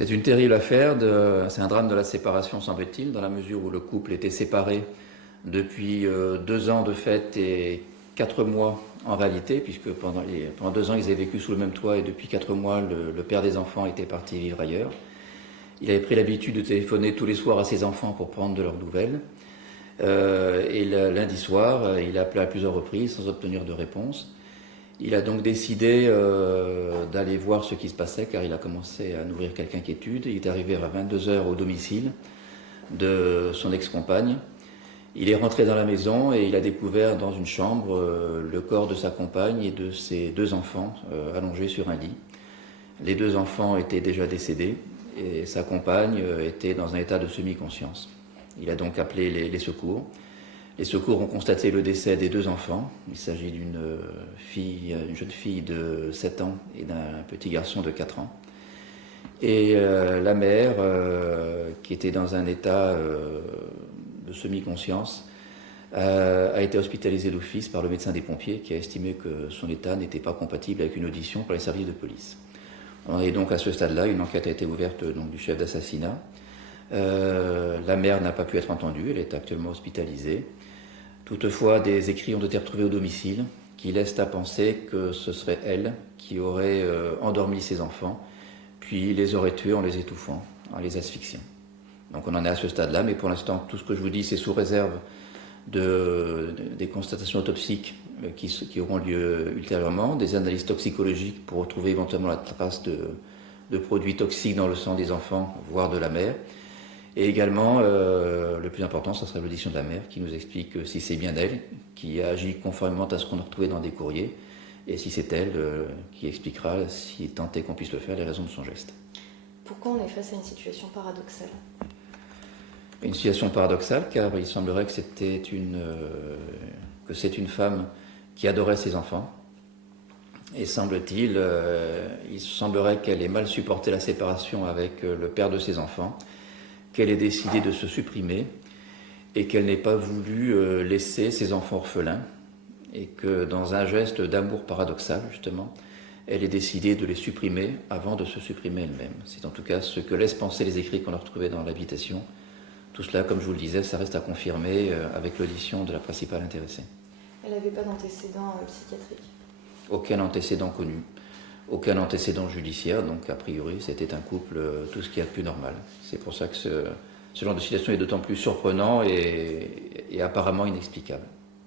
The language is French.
C'est une terrible affaire, c'est un drame de la séparation, semble-t-il, dans la mesure où le couple était séparé depuis 2 ans de fait et 4 mois en réalité, puisque pendant 2 ans ils avaient vécu sous le même toit et depuis 4 mois le père des enfants était parti vivre ailleurs. Il avait pris l'habitude de téléphoner tous les soirs à ses enfants pour prendre de leurs nouvelles. Et lundi soir, il a appelé à plusieurs reprises sans obtenir de réponse. Il a donc décidé d'aller voir ce qui se passait, car il a commencé à nourrir quelques inquiétudes. Il est arrivé à 22 h au domicile de son ex-compagne. Il est rentré dans la maison et il a découvert dans une chambre le corps de sa compagne et de ses 2 enfants allongés sur un lit. Les 2 enfants étaient déjà décédés et sa compagne était dans un état de semi-conscience. Il a donc appelé les secours. Les secours ont constaté le décès des 2 enfants. Il s'agit d'une jeune fille de 7 ans et d'un petit garçon de 4 ans. Et la mère, qui était dans un état de semi-conscience, a été hospitalisée d'office par le médecin des pompiers qui a estimé que son état n'était pas compatible avec une audition par les services de police. Et donc à ce stade-là, une enquête a été ouverte donc, du chef d'assassinat. La mère n'a pas pu être entendue, elle est actuellement hospitalisée. Toutefois, des écrits ont été retrouvés au domicile qui laissent à penser que ce serait elle qui aurait endormi ses enfants, puis les aurait tués en les étouffant, en les asphyxiant. Donc on en est à ce stade-là, mais pour l'instant, tout ce que je vous dis, c'est sous réserve des constatations autopsiques qui auront lieu ultérieurement, des analyses toxicologiques pour retrouver éventuellement la trace de produits toxiques dans le sang des enfants, voire de la mère. Et également, le plus important, ce sera l'audition de la mère qui nous explique si c'est bien elle qui a agi conformément à ce qu'on a retrouvé dans des courriers, et si c'est elle qui expliquera, si tant est qu'on puisse le faire, les raisons de son geste. Pourquoi on est face à une situation paradoxale ? Une situation paradoxale, car il semblerait que c'est une femme qui adorait ses enfants. Et il semblerait qu'elle ait mal supporté la séparation avec le père de ses enfants, qu'elle ait décidé de se supprimer et qu'elle n'ait pas voulu laisser ses enfants orphelins, et que dans un geste d'amour paradoxal, justement, elle ait décidé de les supprimer avant de se supprimer elle-même. C'est en tout cas ce que laissent penser les écrits qu'on a retrouvés dans l'habitation. Tout cela, comme je vous le disais, ça reste à confirmer avec l'audition de la principale intéressée. Elle n'avait pas d'antécédents psychiatriques ? Aucun antécédent connu, aucun antécédent judiciaire, donc a priori c'était un couple, tout ce qu'il y a de plus normal. C'est pour ça que ce genre de situation est d'autant plus surprenant et apparemment inexplicable.